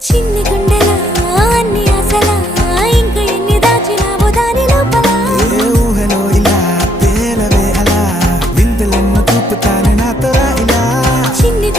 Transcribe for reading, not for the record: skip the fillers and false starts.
చిన్ని గుండెలా అన్ని ఆశలా ఇంకా ఎన్ని దాచినావో దాని లోపల ఏ ఊహలో ఇలా తేలవే అలా వింతలెన్నో చూపుతానే నాతో రా ఇలా చిన్ని